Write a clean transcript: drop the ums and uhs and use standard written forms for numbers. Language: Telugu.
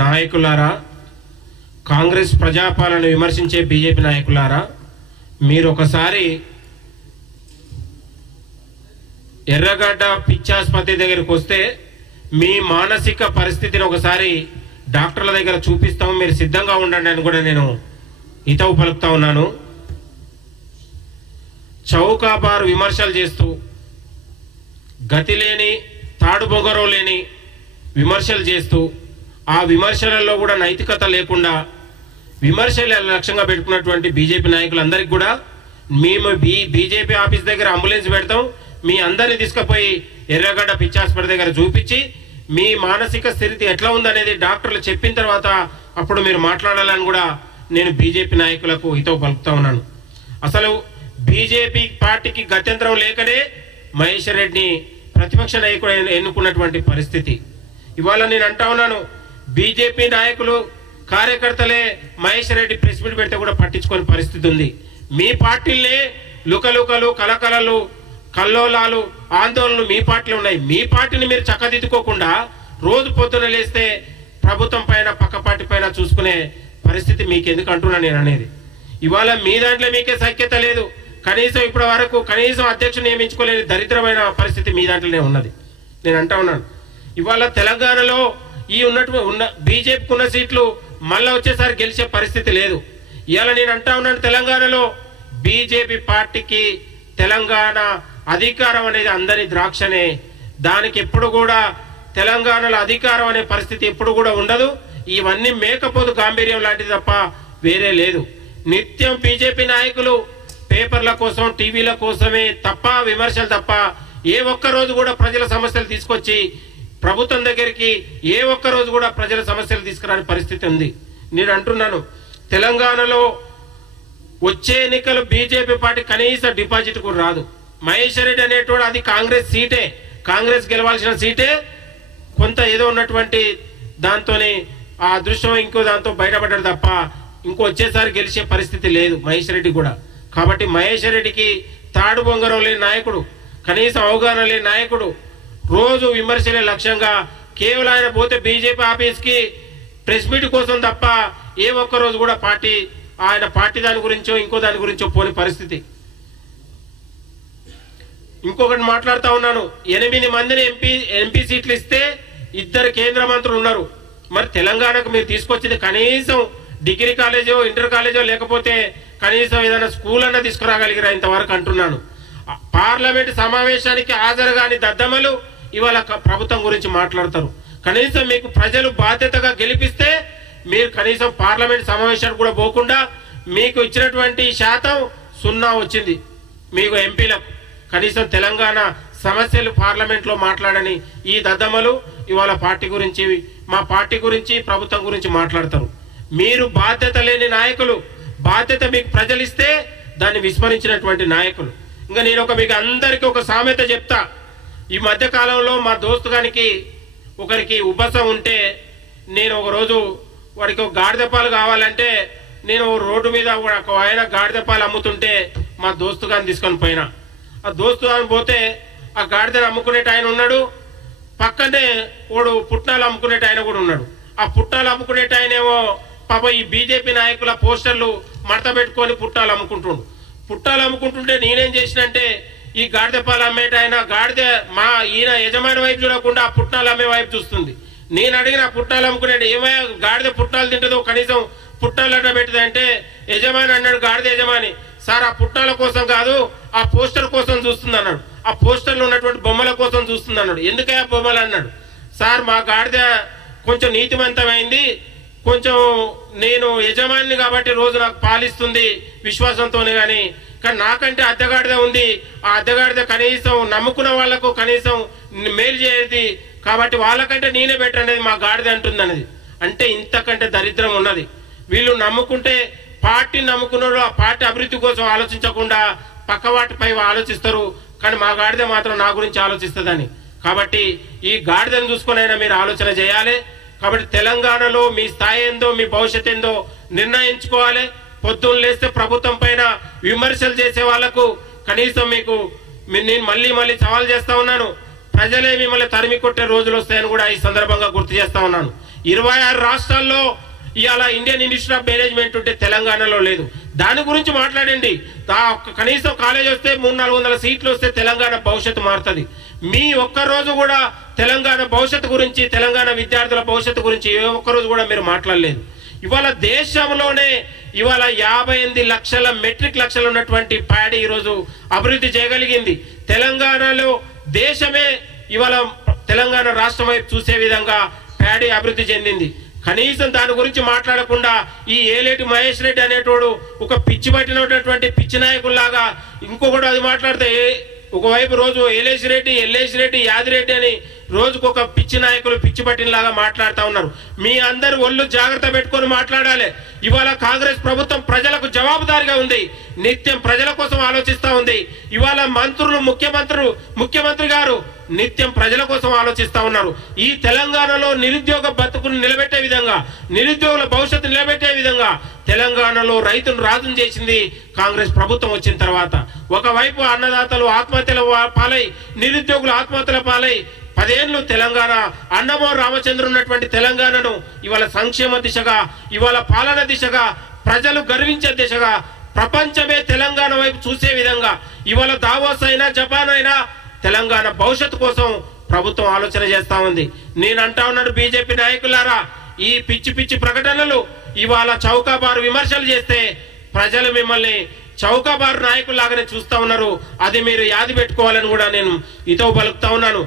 నాయకులారా, కాంగ్రెస్ ప్రజాపాలన విమర్శించే బీజేపీ నాయకులారా, మీరు ఒకసారి ఎర్రగడ్డ పిచ్చాసుపత్రి దగ్గరికి వస్తే మీ మానసిక పరిస్థితిని ఒకసారి డాక్టర్ల దగ్గర చూపిస్తాం, మీరు సిద్ధంగా ఉండండి అని కూడా నేను హితవు పలుకుతా ఉన్నాను. చౌకాబారు విమర్శలు చేస్తూ గతి లేని తాడుబొగరం లేని విమర్శలు చేస్తూ ఆ విమర్శలలో కూడా నైతికత లేకుండా విమర్శలు లక్ష్యంగా పెట్టుకున్నటువంటి బీజేపీ నాయకులందరికీ కూడా మేము బీజేపీ ఆఫీస్ దగ్గర అంబులెన్స్ పెడతాం, మీ అందరిని తీసుకుపోయి ఎర్రగడ్డ పిచ్చాసుపత్రి దగ్గర చూపించి మీ మానసిక స్థితి ఎట్లా ఉందనేది డాక్టర్లు చెప్పిన తర్వాత అప్పుడు మీరు మాట్లాడాలని కూడా నేను బీజేపీ నాయకులకు హితవు పలుకుతా ఉన్నాను. అసలు బీజేపీ పార్టీకి గత్యంతరం లేకనే మహేశ్వర్ రెడ్డిని ప్రతిపక్ష నాయకుడు ఎన్నుకున్నటువంటి పరిస్థితి. ఇవాళ నేను అంటా ఉన్నాను, బీజేపీ నాయకులు కార్యకర్తలే మహేశ్వర్ రెడ్డి ప్రెస్ మీట్ పెడితే కూడా పట్టించుకునే పరిస్థితి ఉంది. మీ పార్టీలనే లుకలుకలు కలకలలు కల్లోలాలు ఆందోళనలు మీ పార్టీలో ఉన్నాయి. మీ పార్టీని మీరు చక్కదిద్దుకోకుండా రోజు పొద్దున లేస్తే ప్రభుత్వం పైన పక్క పార్టీ పైన చూసుకునే పరిస్థితి మీకు ఎందుకు అంటున్నా నేను అనేది. ఇవాళ మీ దాంట్లో మీకే సఖ్యత లేదు, కనీసం ఇప్పటి వరకు కనీసం అధ్యక్షుడు నియమించుకోలేని దరిద్రమైన పరిస్థితి మీ దాంట్లోనే ఉన్నది. నేను అంటా ఉన్నాను, ఇవాళ తెలంగాణలో ఈ ఉన్న బీజేపీకి ఉన్న సీట్లు మళ్ళా వచ్చేసారి గెలిచే పరిస్థితి లేదు. ఇవాళ నేను అంటా ఉన్నాను, తెలంగాణలో బీజేపీ పార్టీకి తెలంగాణ అధికారం అనేది అందరి ద్రాక్షనే. దానికి ఎప్పుడు కూడా తెలంగాణలో అధికారం అనే పరిస్థితి ఎప్పుడు కూడా ఉండదు. ఇవన్నీ మేకపోతు గాంభీర్యం లాంటిది తప్ప వేరే లేదు. నిత్యం బీజేపీ నాయకులు పేపర్ల కోసం టీవీల కోసమే తప్ప విమర్శలు తప్ప ఏ ఒక్క రోజు కూడా ప్రజల సమస్యలు తీసుకొచ్చి ప్రభుత్వం దగ్గరికి ఏ ఒక్క రోజు కూడా ప్రజల సమస్యలు తీసుకురాని పరిస్థితి ఉంది. నేను అంటున్నాను, తెలంగాణలో వచ్చే ఎన్నికలు బీజేపీ పార్టీ కనీస డిపాజిట్ కూడా రాదు. మహేశ్వర్ రెడ్డి అనేటోడు అది కాంగ్రెస్ సీటే, కాంగ్రెస్ గెలవాల్సిన సీటే. కొంత ఏదో ఉన్నటువంటి దాంతోనే ఆ అదృష్టం ఇంకో దాంతో బయటపడ్డాడు తప్ప ఇంకో వచ్చేసారి గెలిచే పరిస్థితి లేదు మహేశ్వర్ రెడ్డి కూడా. కాబట్టి మహేశ్వర్ రెడ్డికి తాడు బొంగరం లేని నాయకుడు, కనీసం అవగాహన లేని నాయకుడు, రోజు విమర్శలే లక్ష్యంగా కేవలం ఆయన పోతే బీజేపీ ఆఫీస్కి ప్రెస్ మీట్ కోసం తప్ప ఏ ఒక్క రోజు కూడా ఆయన పార్టీ దాని గురించో ఇంకో దాని గురించో పోని పరిస్థితి. ఇంకొకటి మాట్లాడుతూ ఉన్నాను, 8 మందిని ఎంపీ సీట్లు ఇస్తే 2 కేంద్ర మంత్రులు ఉన్నారు. మరి తెలంగాణకు మీరు తీసుకొచ్చింది కనీసం డిగ్రీ కాలేజో ఇంటర్ కాలేజో లేకపోతే కనీసం ఏదైనా స్కూల్ అన్నా తీసుకురాగలిగిరా ఇంతవరకు అంటున్నాను. పార్లమెంట్ సమావేశానికి హాజరు కాని దద్దమ్మలు ఇవాళ ప్రభుత్వం గురించి మాట్లాడతారు. కనీసం మీకు ప్రజలు బాధ్యతగా గెలిపిస్తే మీరు కనీసం పార్లమెంట్ సమావేశానికి కూడా పోకుండా మీకు ఇచ్చినటువంటి శాతం 0 వచ్చింది. మీకు ఎంపీలకు కనీసం తెలంగాణ సమస్యలు పార్లమెంట్ లో మాట్లాడని ఈ దద్దమ్మలు ఇవాళ పార్టీ గురించి మా పార్టీ గురించి ప్రభుత్వం గురించి మాట్లాడతారు. మీరు బాధ్యత లేని నాయకులు, బాధ్యత మీకు ప్రజలు ఇస్తే దాన్ని విస్మరించినటువంటి నాయకులు. ఇంకా నేను మీకు అందరికీ ఒక సామెత చెప్తా. ఈ మధ్య కాలంలో మా దోస్తు గారికి ఒకరికి ఉబ్బసం ఉంటే నేను ఒక రోజు వాడికి ఒక గాడిద పాలు కావాలంటే నేను రోడ్డు మీద ఒక ఆయన గాడిద పాలు అమ్ముతుంటే మా దోస్తు గారిని తీసుకొని పోయినా. ఆ దోస్తు గారిని పోతే ఆ గాడిదను అమ్ముకునేట ఆయన ఉన్నాడు, పక్కనే వాడు పుట్నాలు అమ్ముకునేట ఆయన కూడా ఉన్నాడు. ఆ పుట్నాలు అమ్ముకునేట ఆయనేమో పాప ఈ బీజేపీ నాయకుల పోస్టర్లు మడత పెట్టుకొని పుట్టాలు అమ్ముకుంటుండు. పుట్టాలు అమ్ముకుంటుంటే నేనేం చేసినంటే ఈ గాడిద పాలు అమ్మేట ఆయన గాడిద ఈయన యజమాని వైపు చూడకుండా ఆ పుట్నాలు అమ్మే వైపు చూస్తుంది. నేను అడిగిన పుట్టాలు అమ్ముకునేది ఏమయ్యా గాడిద పుట్టాలు తింటుందో కనీసం పుట్టాలు అడ్డ పెట్టదు అంటే యజమాని అన్నాడు, గాడిద యజమాని, సార్ ఆ పుట్టాల కోసం కాదు ఆ పోస్టర్ కోసం చూస్తుంది అన్నాడు. ఆ పోస్టర్లో ఉన్నటువంటి బొమ్మల కోసం చూస్తుంది అన్నాడు. ఎందుకయ్యా బొమ్మలు అన్నాడు. సార్ మా గాడిద కొంచెం నీతివంతమైంది, కొంచెం నేను యజమాని కాబట్టి రోజు నాకు పాలిస్తుంది విశ్వాసంతోనే, కానీ నాకంటే అద్దెగాడిద ఉంది, ఆ అద్దెగాడిద కనీసం నమ్ముకున్న వాళ్లకు కనీసం మేలు చేయది కాబట్టి వాళ్ళకంటే నేనే బెటర్ అనేది మా గాడిద అంటుంది అనేది. అంటే ఇంతకంటే దరిద్రం ఉన్నది. వీళ్ళు నమ్ముకుంటే పార్టీని నమ్ముకున్నారు, ఆ పార్టీ అభివృద్ధి కోసం ఆలోచించకుండా పక్క వాటిపై ఆలోచిస్తారు, కానీ మా గాడిద మాత్రం నా గురించి ఆలోచిస్తుందని. కాబట్టి ఈ గాడిదను చూసుకునైనా మీరు ఆలోచన చేయాలి. కాబట్టి తెలంగాణలో మీ స్థాయి ఏందో మీ భవిష్యత్ ఏందో నిర్ణయించుకోవాలి. పొద్దున్న లేస్తే ప్రభుత్వం పైన విమర్శలు చేసే వాళ్లకు కనీసం నేను మళ్ళీ సవాల్ చేస్తా ఉన్నాను, ప్రజలే మిమ్మల్ని తరిమి కొట్టే రోజులు వస్తాయని కూడా ఈ సందర్భంగా గుర్తు చేస్తా ఉన్నాను. 26 రాష్ట్రాల్లో ఇవాళ ఇండియన్ ఇన్స్టిట్యూట్ ఆఫ్ మేనేజ్మెంట్ ఉంటే తెలంగాణలో లేదు. దాని గురించి మాట్లాడండి. కనీసం కాలేజ్ వస్తే 300-400 సీట్లు వస్తే తెలంగాణ భవిష్యత్తు మారుతుంది. మీ ఒక్కరోజు కూడా తెలంగాణ భవిష్యత్తు గురించి, తెలంగాణ విద్యార్థుల భవిష్యత్తు గురించి ఏ ఒక్కరోజు కూడా మీరు మాట్లాడలేదు. ఇవాళ దేశంలోనే ఇవాళ 58 లక్షల మెట్రిక్ లక్షలు ఉన్నటువంటి ప్యాడీ ఈరోజు అభివృద్ధి చేయగలిగింది. తెలంగాణలో దేశమే ఇవాళ తెలంగాణ రాష్ట్రం వైపు చూసే విధంగా ప్యాడీ అభివృద్ధి చెందింది. కనీసం దాని గురించి మాట్లాడకుండా ఈ ఏలేటి మహేష్ రెడ్డి అనేటోడు ఒక పిచ్చి పట్టినటువంటి పిచ్చి నాయకుల్లాగా ఇంకొకటి అది మాట్లాడితే ఒకవైపు రోజు ఎల్లేసి రెడ్డి యాదిరెడ్డి అని రోజుకొక పిచ్చి నాయకులు పిచ్చి పట్టినలాగా మాట్లాడుతూ ఉన్నారు. మీ అందరు ఒళ్ళు జాగ్రత్త పెట్టుకొని మాట్లాడాలి. ఇవాళ కాంగ్రెస్ ప్రభుత్వం ప్రజలకు జవాబుదారిగా ఉంది, నిత్యం ప్రజల కోసం ఆలోచిస్తూ ఉంది. ఇవాళ మంత్రులు, ముఖ్యమంత్రి గారు నిత్యం ప్రజల కోసం ఆలోచిస్తూ ఉన్నారు. ఈ తెలంగాణలో నిరుద్యోగ బతుకును నిలబెట్టే విధంగా, నిరుద్యోగుల భవిష్యత్తు నిలబెట్టే విధంగా తెలంగాణలో రైతును రాజును చేసింది కాంగ్రెస్ ప్రభుత్వం వచ్చిన తర్వాత. ఒకవైపు అన్నదాతలు ఆత్మహత్యల పాలై, నిరుద్యోగులు ఆత్మహత్యల పాలై 10 ఏళ్ళు తెలంగాణ అన్నమోరు రామచంద్ర ఉన్నటువంటి తెలంగాణను ఇవాళ సంక్షేమ దిశగా, ఇవాళ పాలన దిశగా, ప్రజలు గర్వించే దిశగా, ప్రపంచమే తెలంగాణ వైపు చూసే విధంగా ఇవాళ దావోస్ అయినా జపాన్ అయినా తెలంగాణ భవిష్యత్తు కోసం ప్రభుత్వం ఆలోచన చేస్తా ఉంది. నేను అంటా ఉన్నాను, బీజేపీ నాయకులారా, ఈ పిచ్చి ప్రకటనలు ఇవాళ చౌకాబారు విమర్శలు చేస్తే ప్రజలు మిమ్మల్ని చౌకాబారు నాయకుల్లాగానే చూస్తా ఉన్నారు. అది మీరు యాది పెట్టుకోవాలని కూడా నేను ఇతో పలుకుతా ఉన్నాను.